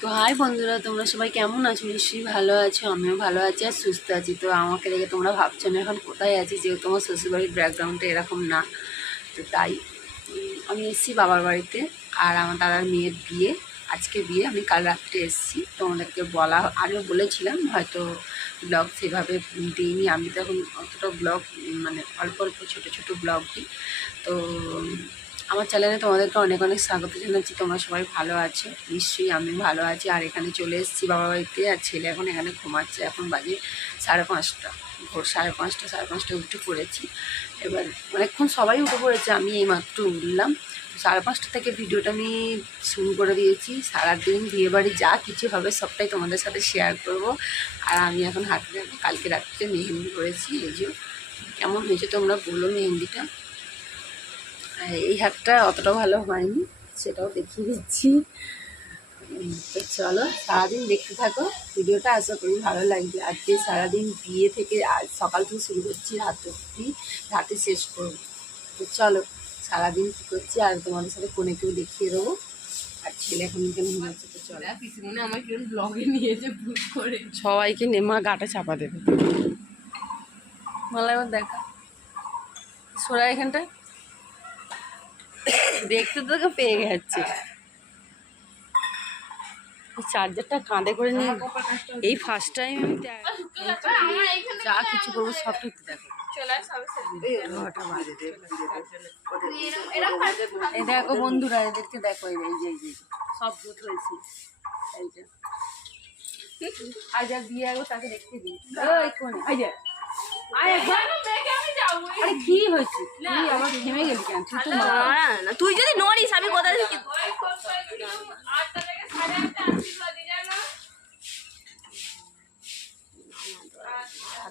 তো হাই বন্ধুরা, তোমরা সবাই কেমন আছো? নিশ্চয়ই ভালো আছো, আমিও ভালো আছি আর সুস্থ আছি। তো আমাকে দেখে তোমরা ভাবছ না এখন কোথায় আছি? যেহেতু তোমার শ্বশুরবাড়ির ব্যাকগ্রাউন্ডটা এরকম না, তো তাই আমি এসেছি বাবার বাড়িতে আর আমার দাদার মেয়ের বিয়ে, আজকে বিয়ে। আমি কাল রাত্রে এসেছি, তোমাদেরকে বলা আগেও বলেছিলাম, হয়তো ব্লগ সেভাবে দিইনি। আমি তো এখন অতটা ব্লগ মানে অল্প অল্প ছোটো ছোটো ব্লগ দিই। তো আমার চ্যানেলে তোমাদেরকে অনেক অনেক স্বাগত জানাচ্ছি। তোমরা সবাই ভালো আছো? নিশ্চয়ই আমি ভালো আছি। আর এখানে চলে এসেছি বাবা বাড়িতে, আর ছেলে এখন এখানে ঘুমাচ্ছে। এখন বাজে সাড়ে পাঁচটা। ভোর সাড়ে পাঁচটা সাড়ে পাঁচটা উঠে পড়েছি। এবার অনেকক্ষণ সবাই উঠে পড়েছে, আমি এইমাত্র উঠলাম। সাড়ে পাঁচটা থেকে ভিডিওটা আমি শুরু করে দিয়েছি। সারাদিন বিয়েবাড়ি যা কিছু হবে সবটাই তোমাদের সাথে শেয়ার করব। আর আমি এখন হাতে কালকে রাত্রে মেহেন্দি করেছি, এই যে। কেমন হয়েছে তোমরা বলো মেহেন্দিটা? এই হাতটা অতটা ভালো হয়নি সেটাও দেখিয়ে দিচ্ছি। তো চলো সারাদিন দেখতে থাকো। ভিডিওটা আশা করি ভালো লাগবে। আজকে সারাদিন বিয়ে থেকে আজ সকাল থেকে শুরু করছি রাত অব্দি রাতে শেষ করব। তো চলো সারাদিন কী করছি আর তোমাদের সাথে ফোনে কেউ দেখিয়ে দেবো। আর ছেলে এখন এখানে ঘুমাচ্ছে তো চলো। পিসিমনে আমার কিরম ব্লগে নিয়েছে ভুল করে। সবাইকে নেমা গাটা চাপা দেবে। মালা এবার দেখা। সোরা এখানটা দেখতে তোকে পেয়ে গেছে। চার্জারটা কাঁধে করে নিয়ে এই ফার্স্ট টাইম আমি যা কিছু করব সব কিছু দেখো। দেখো বন্ধুরা, এদেরকে দেখো, এই যে- এই যে সব ভূত হয়েছে। যে। আর তাকে দেখতে দিই। এই যে কি হয়েছে? তুই আবার থেমে গেলি কেন? তুই তো না তুই যদি নড়িস আমি কোথা থেকে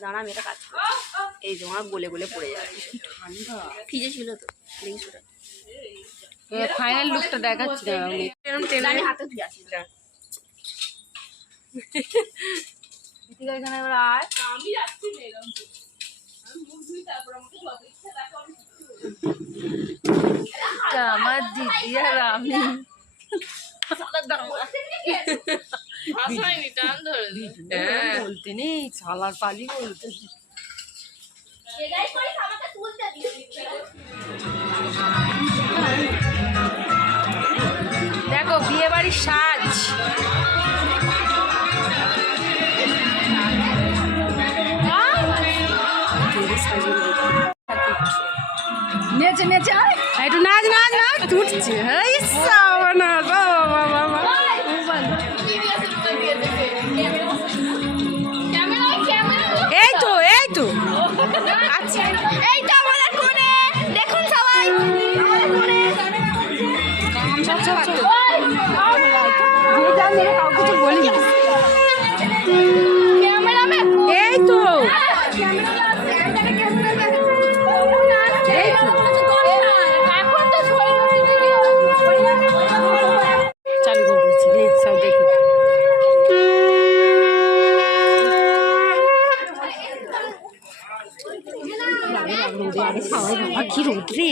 দাঁড়া আমি এটা কাজ। এই তোমার গলে গলে পড়ে যাবে ঠান্ডা। ফ্রিজে ছিল তো ফাইনাল লুকটা দেখাচ্ছি আমি। হাতে দিয়ে আসি আছে এখানে এবার আয়। আমি যাচ্ছি দেখো আমার দিদি আর আমি। বলতে নেই ছালার পালি বলতে দেখো বিয়ে বাড়ির সাজ। যে যা মেরে কাউকে কিছু বলি না। এই তো। এই তো। এখন তো শরীর চালু করে দিচ্ছি সব দেখো। কি রোদ রে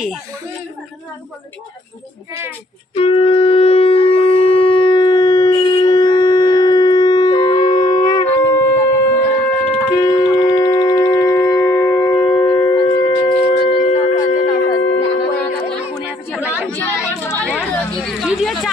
ভিডিও চালু কর সিম্পল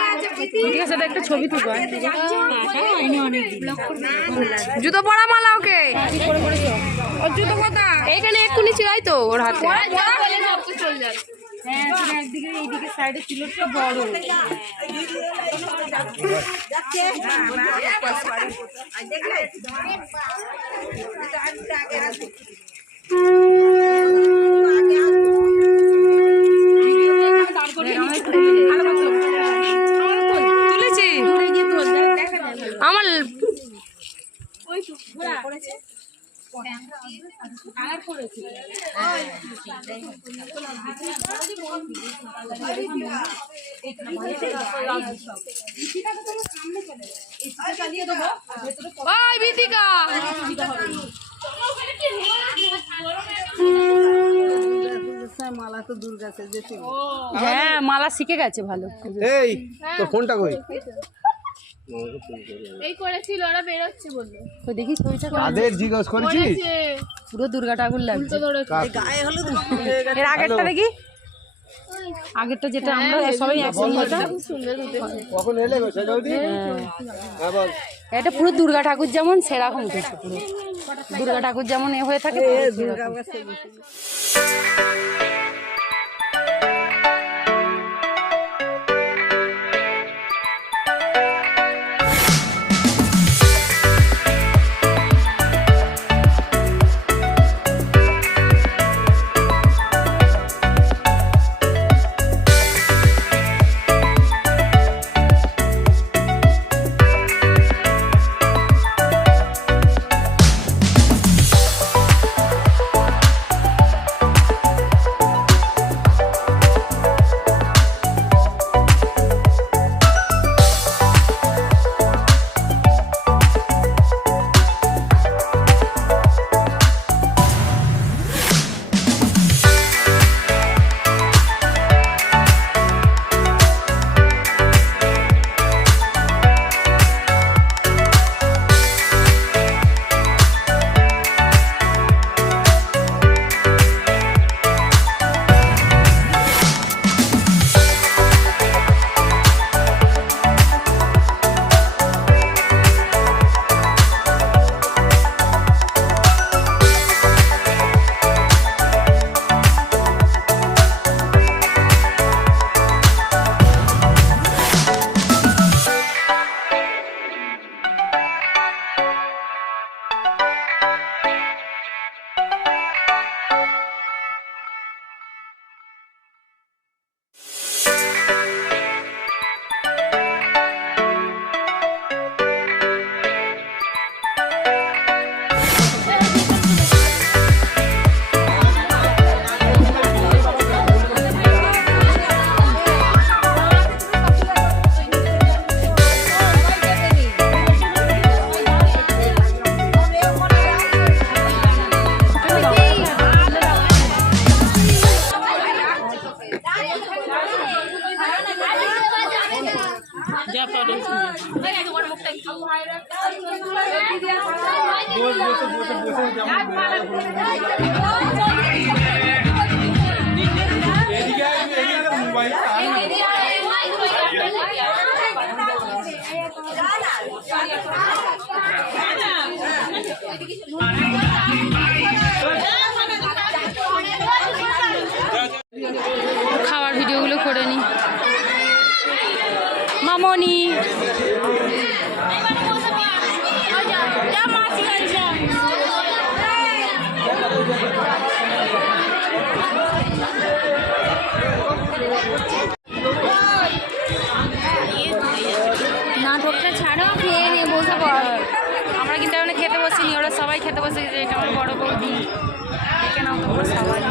ঠিক আছে একটা ছবি তুলবো জুতো পরা মালা ওকে। ওর জুতো কথা এইখানে এক্ষুনি ছিল তো ওর হাতে। হ্যাঁ একদিকে এইদিকে সাইডে ছিল তো বড়। আমার ভাই মালা তো দূর গেছে হ্যাঁ মালা শিখে গেছে ভালো। এই তো ফোনটা কই? এই করেছিল ওরা বেরোচ্ছে বলল। তো দেখি ছবিটা কেমন? জিজ্ঞেস করেছি পুরো দুর্গা ঠাকুর লাগছে। গায়ে হলুদ এর আগেরটা দেখি? আগেরটা যেটা আমরা সবাই একসঙ্গে? হ্যাঁ। বল। এটা পুরো দুর্গা ঠাকুর যেমন সেরকম উঠেছে পুরো। দুর্গা ঠাকুর যেমন এ হয়ে থাকে খাওয়ার ভিডিওগুলো করে নি। মামনি। নাটকটা ছাড়ো খেয়ে নিয়ে বসে পড়। বসিনি ওরা সবাই খেতে বসে যে এটা আমার বড় বৌদি দেখে নাও সবাই।